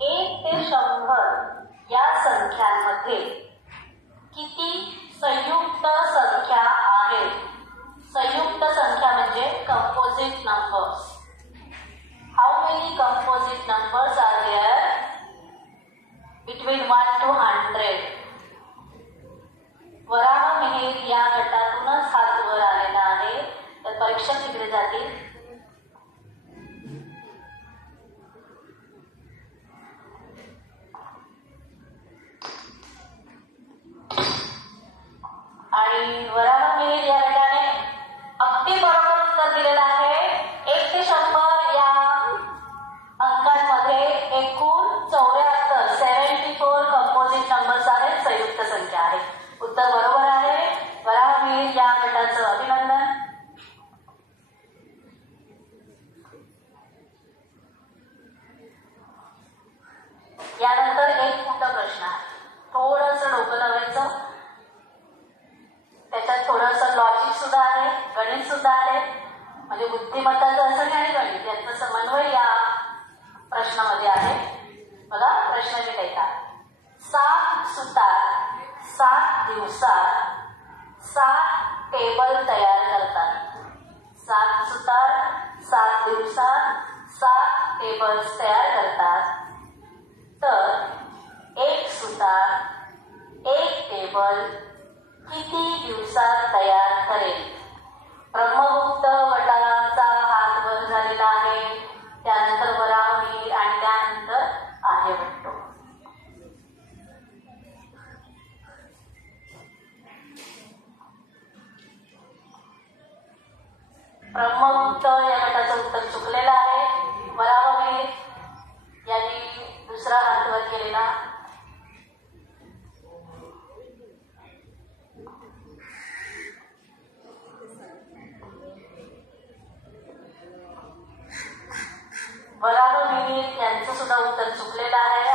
1 ते 100 या संख्यांमध्ये किती संयुक्त संख्या आहेत? संयुक्त संख्या म्हणजे composite numbers. How many composite numbers are there between 1 to 100? वराह मिहिर या गटातूनच हात वर आलेला आहे. तर परीक्षक तिकडे जातील. आणि वराह मिहिर या गटाने अगदी बरोबर उत्तर दिलेलं आहे. 1 ते 100 या अंकांमध्ये एकूण 74 कंपोजिट नंबर्स आहेत, संयुक्त संख्या आहे. उत्तर बरोबर आहे. वराह मिहिर या गटाचं अभिनंदन. यानंतर एक मोठा प्रश्न आहे. थोडंसं डोकं लावायचं. त्याच्यात थोडंसं लॉजिक सुद्धा आहे, गणित सुद्धा आहे. म्हणजे बुद्धिमत्ताचं असं नाही, गणित यांचा समन्वय या प्रश्नामध्ये आहे. बघा प्रश्न नीट ऐका. 7 सुतार 7 दिवसात 7 टेबल तयार करतात. 7 सुतार 7 दिवसात 7 टेबल्स तयार करतात. तर 1 सुतार 1 टेबल किती दिवसात तयार करेल? ब्रह्मगुप्त गटाचा हात वर झालेला आहे. त्यानंतर वराह मिहिर आणि त्यानंतर आर्यभट्ट. ब्रह्मगुप्त या गटाचं उत्तर चुकलेलं आहे. वराह मिहिर यांनी दुसरा हात वर केलेला. वराह मिहिर यांचं सुद्धा उत्तर चुकलेलं आहे.